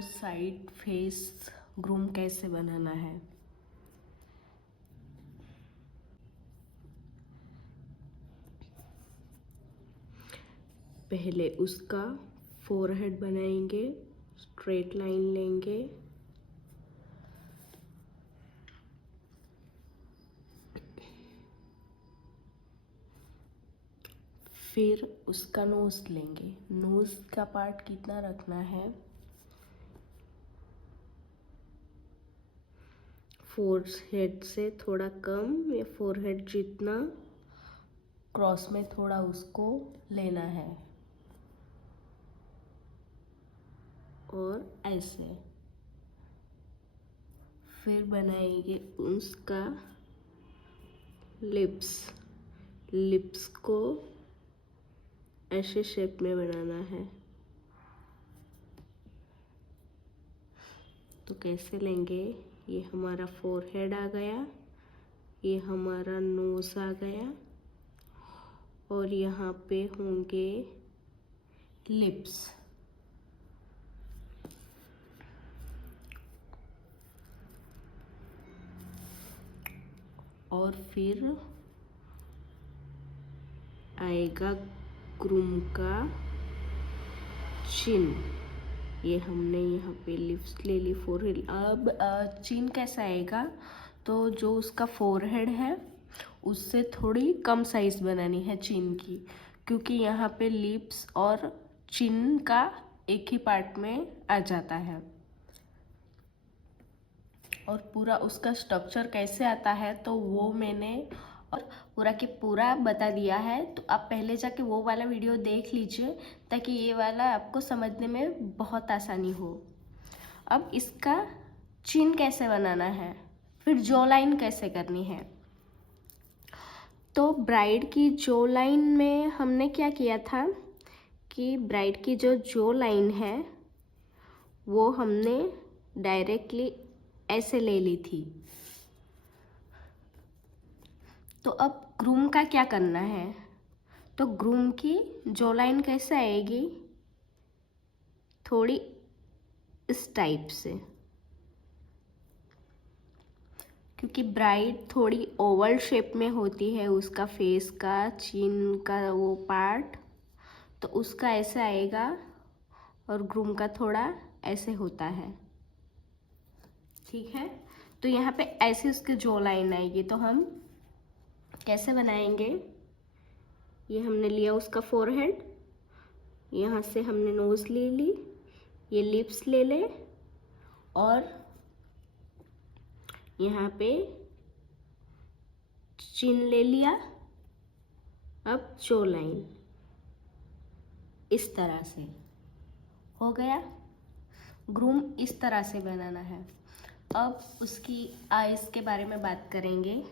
Side face groom कैसे बनाना है। पहले उसका फोरहेड बनाएंगे, स्ट्रेट लाइन लेंगे, फिर उसका नोज लेंगे। नोज का पार्ट कितना रखना है, फोरहेड से थोड़ा कम या फोरहेड जितना क्रॉस में थोड़ा उसको लेना है और ऐसे फिर बनाएंगे उसका लिप्स को ऐसे शेप में बनाना है। तो कैसे लेंगे, ये हमारा फोरहेड आ गया, ये हमारा नोज आ गया और यहाँ पे होंगे लिप्स। और फिर आएगा ग्रूम का चिन। ये हमने यहाँ पे लिप्स ले ली, फोरहेड। अब चिन कैसा आएगा, तो जो उसका फोरहेड है उससे थोड़ी कम साइज बनानी है चिन की, क्योंकि यहाँ पे लिप्स और चिन का एक ही पार्ट में आ जाता है। और पूरा उसका स्ट्रक्चर कैसे आता है तो वो मैंने और पूरा के पूरा बता दिया है, तो आप पहले जाके वो वाला वीडियो देख लीजिए ताकि ये वाला आपको समझने में बहुत आसानी हो। अब इसका चिन कैसे बनाना है, फिर जॉ लाइन कैसे करनी है। तो ब्राइड की जॉ लाइन में हमने क्या किया था कि ब्राइड की जो जॉ लाइन है वो हमने डायरेक्टली ऐसे ले ली थी। तो अब ग्रूम का क्या करना है, तो ग्रूम की जॉ लाइन कैसे आएगी, थोड़ी इस टाइप से, क्योंकि ब्राइड थोड़ी ओवल शेप में होती है, उसका फेस का चिन का वो पार्ट, तो उसका ऐसे आएगा और ग्रूम का थोड़ा ऐसे होता है। ठीक है, तो यहाँ पे ऐसे उसके जॉ लाइन आएगी। तो हम कैसे बनाएंगे, ये हमने लिया उसका फोरहेड, यहाँ से हमने नोज ले ली, ये लिप्स ले ले और यहाँ पे चिन ले लिया। अब जॉ लाइन इस तरह से हो गया। ग्रूम इस तरह से बनाना है। अब उसकी आईज के बारे में बात करेंगे।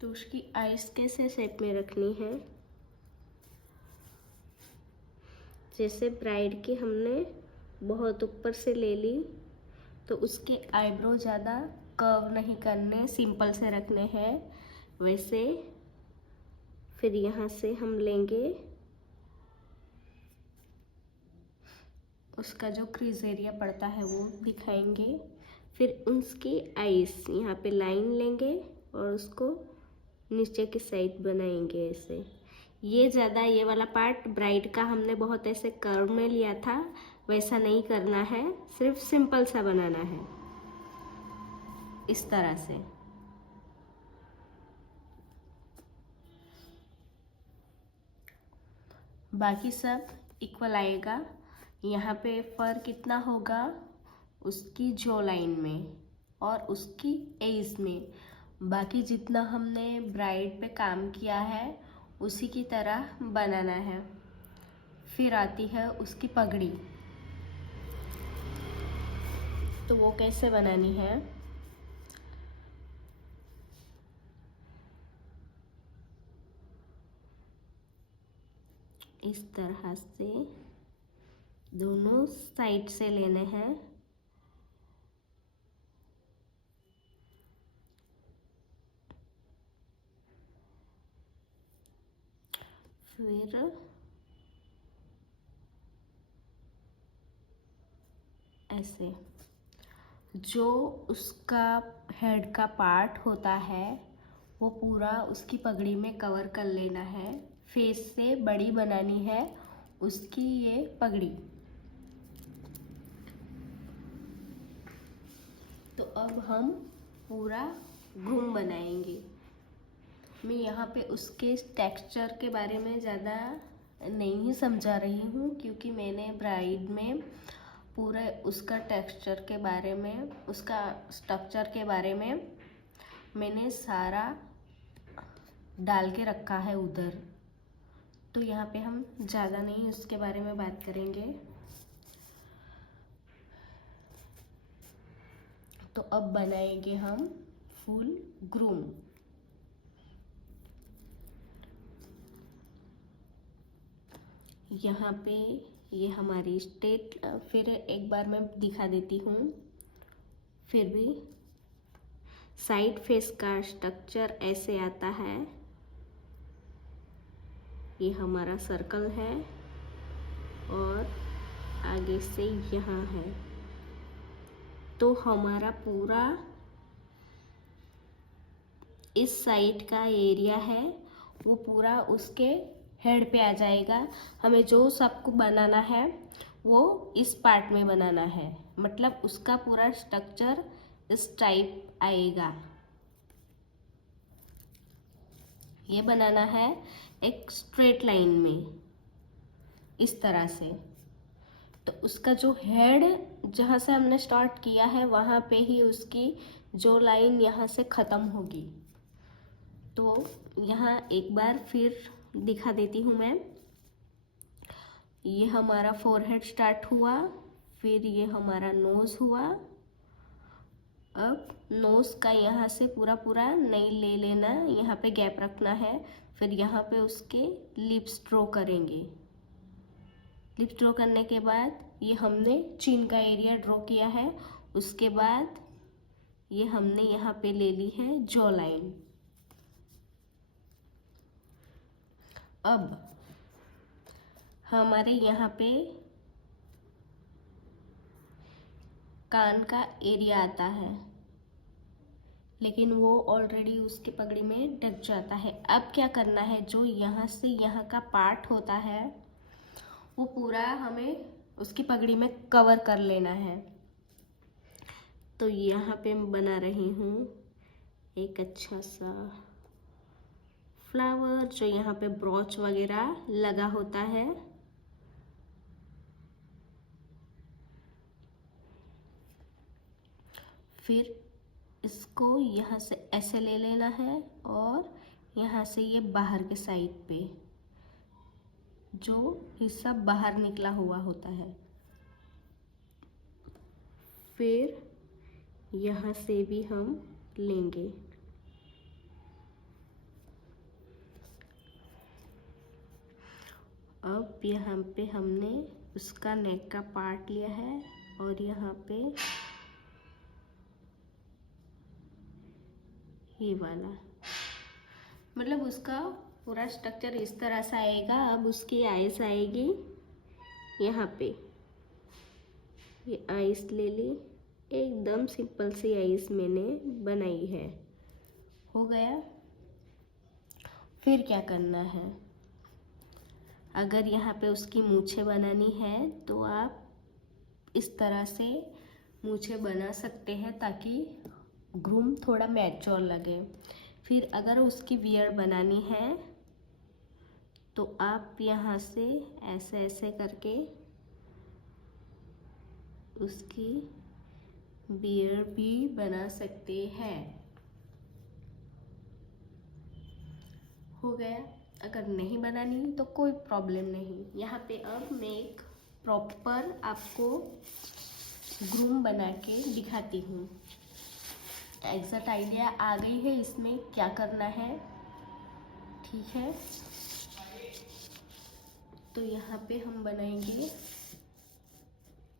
तो उसकी आईज कैसे शेप में रखनी है, जैसे ब्राइड की हमने बहुत ऊपर से ले ली तो उसके आईब्रो ज़्यादा कर्व नहीं करने, सिंपल से रखने हैं, वैसे फिर यहाँ से हम लेंगे उसका जो क्रीज एरिया पड़ता है वो दिखाएंगे। फिर उसकी आईज यहाँ पे लाइन लेंगे और उसको नीचे की साइड बनाएंगे ऐसे। ये ज़्यादा ये वाला पार्ट ब्राइड का हमने बहुत ऐसे कर्व में लिया था, वैसा नहीं करना है, सिर्फ सिंपल सा बनाना है इस तरह से। बाकी सब इक्वल आएगा। यहाँ पे फर कितना होगा, उसकी जॉ लाइन में और उसकी एज में। बाकी जितना हमने ब्राइड पे काम किया है उसी की तरह बनाना है। फिर आती है उसकी पगड़ी, तो वो कैसे बनानी है। इस तरह से दोनों साइड से लेने हैं। फिर ऐसे जो उसका हेड का पार्ट होता है वो पूरा उसकी पगड़ी में कवर कर लेना है। फेस से बड़ी बनानी है उसकी ये पगड़ी। तो अब हम पूरा घूम बनाएंगे। मैं यहाँ पे उसके टेक्सचर के बारे में ज़्यादा नहीं समझा रही हूँ, क्योंकि मैंने ब्राइड में पूरा उसका टेक्सचर के बारे में, उसका स्ट्रक्चर के बारे में मैंने सारा डाल के रखा है उधर। तो यहाँ पे हम ज़्यादा नहीं उसके बारे में बात करेंगे। तो अब बनाएंगे हम फुल ग्रूम। यहाँ पे ये हमारी स्टेट, फिर एक बार मैं दिखा देती हूँ। फिर भी साइड फेस का स्ट्रक्चर ऐसे आता है। ये हमारा सर्कल है और आगे से यहाँ है। तो हमारा पूरा इस साइड का एरिया है वो पूरा उसके हेड पे आ जाएगा। हमें जो सबको बनाना है वो इस पार्ट में बनाना है, मतलब उसका पूरा स्ट्रक्चर इस टाइप आएगा। ये बनाना है एक स्ट्रेट लाइन में, इस तरह से। तो उसका जो हेड जहाँ से हमने स्टार्ट किया है वहाँ पे ही उसकी जो लाइन यहाँ से ख़त्म होगी। तो यहाँ एक बार फिर दिखा देती हूँ मैं। ये हमारा फोरहेड स्टार्ट हुआ, फिर ये हमारा नोज़ हुआ। अब नोज़ का यहाँ से पूरा पूरा नहीं ले लेना, यहाँ पे गैप रखना है। फिर यहाँ पे उसके लिप्स ड्रॉ करेंगे। लिप्स ड्रॉ करने के बाद ये हमने चिन का एरिया ड्रॉ किया है। उसके बाद ये हमने यहाँ पे ले ली है जॉ लाइन। अब हमारे यहाँ पे कान का एरिया आता है, लेकिन वो ऑलरेडी उसकी पगड़ी में ढक जाता है। अब क्या करना है, जो यहाँ से यहाँ का पार्ट होता है वो पूरा हमें उसकी पगड़ी में कवर कर लेना है। तो यहाँ पे मैं बना रही हूँ एक अच्छा सा फ्लावर, जो यहाँ पे ब्रोच वगैरह लगा होता है। फिर इसको यहाँ से ऐसे ले लेना है और यहाँ से ये बाहर के साइड पे जो हिस्सा बाहर निकला हुआ होता है, फिर यहाँ से भी हम लेंगे। अब यहाँ पे हमने उसका नेक का पार्ट लिया है और यहाँ पे ये वाला, मतलब उसका पूरा स्ट्रक्चर इस तरह से आएगा। अब उसकी आइस आएगी यहाँ पे। ये आइस ले ली, एकदम सिंपल सी आइस मैंने बनाई है। हो गया। फिर क्या करना है, अगर यहाँ पे उसकी मूछें बनानी है तो आप इस तरह से मूछें बना सकते हैं ताकि ग्रूम थोड़ा मैच्योर लगे। फिर अगर उसकी बियर्ड बनानी है तो आप यहाँ से ऐसे ऐसे करके उसकी बियर्ड भी बना सकते हैं। हो गया। अगर नहीं बनानी तो कोई प्रॉब्लम नहीं। यहाँ पे अब मैं एक प्रॉपर आपको ग्रूम बना के दिखाती हूँ। एग्जैक्ट आइडिया आ गई है इसमें क्या करना है, ठीक है। तो यहाँ पे हम बनाएंगे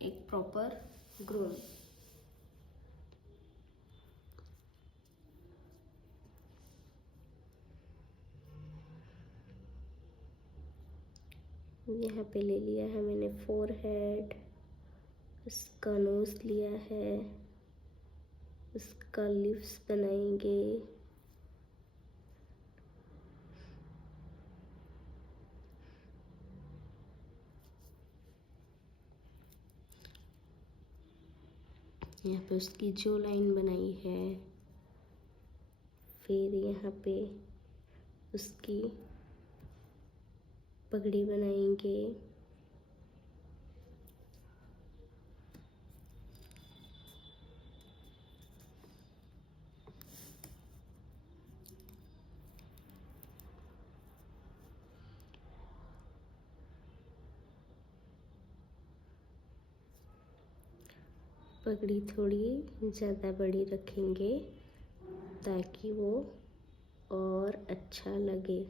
एक प्रॉपर ग्रूम। यहाँ पे ले लिया है मैंने फोरहेड, उसका नोज लिया है, उसका लिप्स बनाएंगे। यहाँ पे उसकी जो लाइन बनाई है, फिर यहाँ पे उसकी पगड़ी बनाएंगे। पगड़ी थोड़ी ज़्यादा बड़ी रखेंगे ताकि वो और अच्छा लगे।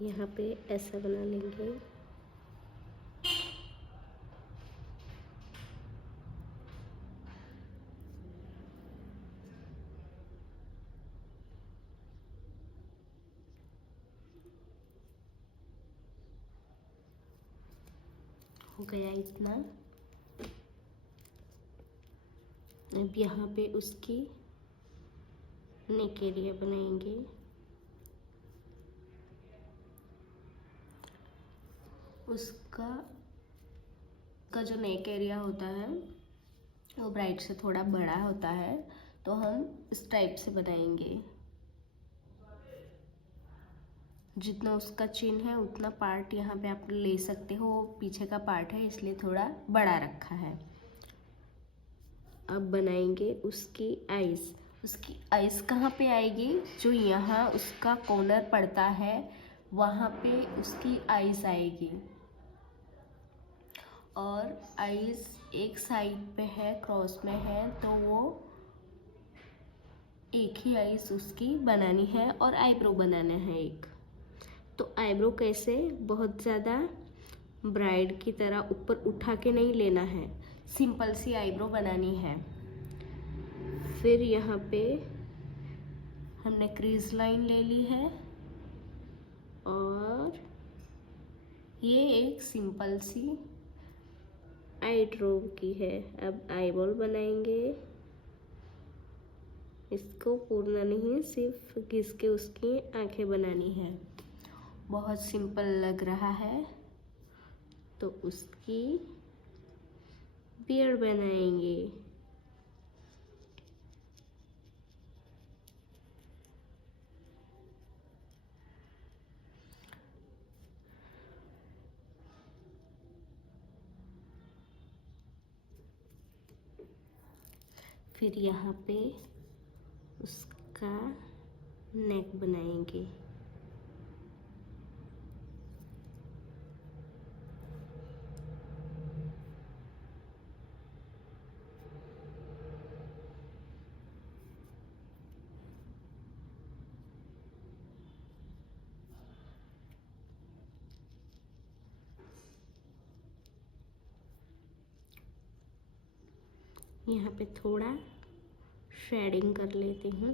यहाँ पे ऐसा बना लेंगे। हो गया इतना। अब यहाँ पे उसकी नेक एरिया बनाएंगे। उसका जो नेक एरिया होता है वो ब्राइड से थोड़ा बड़ा होता है, तो हम इस टाइप से बनाएंगे। जितना उसका चिन है उतना पार्ट यहाँ पे आप ले सकते हो। पीछे का पार्ट है इसलिए थोड़ा बड़ा रखा है। अब बनाएंगे उसकी आइज़। उसकी आइज़ कहाँ पे आएगी? जो यहाँ उसका कॉर्नर पड़ता है वहाँ पे उसकी आइज़ आएगी। और आइज़ एक साइड पे है, क्रॉस में है, तो वो एक ही आइज़ उसकी बनानी है और आईब्रो बनाना है एक। तो आईब्रो कैसे? बहुत ज़्यादा ब्राइड की तरह ऊपर उठा के नहीं लेना है, सिंपल सी आईब्रो बनानी है। फिर यहाँ पे हमने क्रीज लाइन ले ली है और ये एक सिंपल सी आई ड्रॉ की है। अब आईबॉल बनाएंगे। इसको पूरना नहीं, सिर्फ घिस के उसकी आंखें बनानी है। बहुत सिंपल लग रहा है, तो उसकी बियर्ड बनाएंगे। फिर यहाँ पे उसका नेक बनाएंगे। यहाँ पे थोड़ा शेडिंग कर लेती हूँ।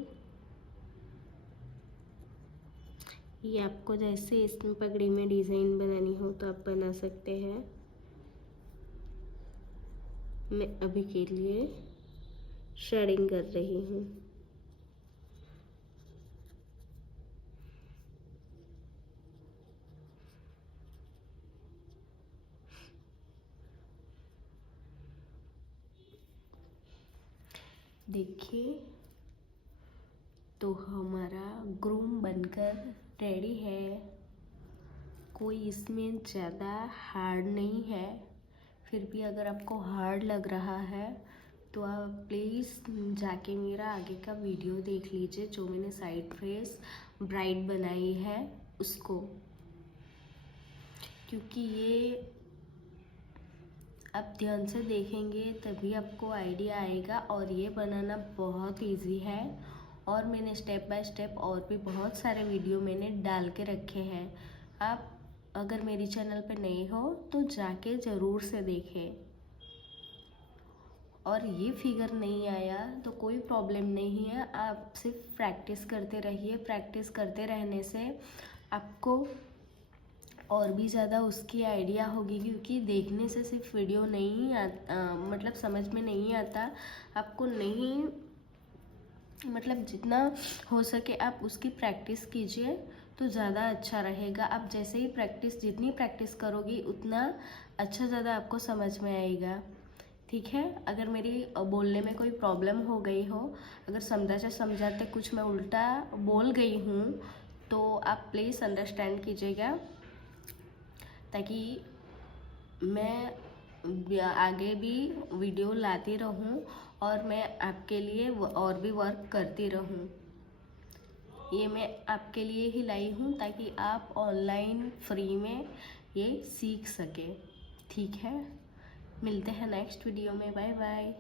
ये आपको जैसे इसमें पगड़ी में डिज़ाइन बनानी हो तो आप बना सकते हैं। मैं अभी के लिए शेडिंग कर रही हूँ। देखिए, तो हमारा ग्रूम बनकर रेडी है। कोई इसमें ज़्यादा हार्ड नहीं है। फिर भी अगर आपको हार्ड लग रहा है तो आप प्लीज़ जाके मेरा आगे का वीडियो देख लीजिए, जो मैंने साइड फेस ब्राइड बनाई है उसको, क्योंकि ये आप ध्यान से देखेंगे तभी आपको आइडिया आएगा। और ये बनाना बहुत इजी है और मैंने स्टेप बाय स्टेप और भी बहुत सारे वीडियो मैंने डाल के रखे हैं। आप अगर मेरी चैनल पे नए हो तो जाके ज़रूर से देखें। और ये फिगर नहीं आया तो कोई प्रॉब्लम नहीं है, आप सिर्फ प्रैक्टिस करते रहिए। प्रैक्टिस करते रहने से आपको और भी ज़्यादा उसकी आइडिया होगी, क्योंकि देखने से सिर्फ वीडियो नहीं मतलब समझ में नहीं आता। आपको नहीं मतलब जितना हो सके आप उसकी प्रैक्टिस कीजिए तो ज़्यादा अच्छा रहेगा। आप जैसे ही जितनी प्रैक्टिस करोगी उतना अच्छा ज़्यादा आपको समझ में आएगा। ठीक है, अगर मेरी बोलने में कोई प्रॉब्लम हो गई हो, अगर समझाते कुछ मैं उल्टा बोल गई हूँ तो आप प्लीज़ अंडरस्टैंड कीजिएगा, ताकि मैं आगे भी वीडियो लाती रहूं और मैं आपके लिए और भी वर्क करती रहूं। ये मैं आपके लिए ही लाई हूँ ताकि आप ऑनलाइन फ्री में ये सीख सके। ठीक है, मिलते हैं नेक्स्ट वीडियो में। Bye bye.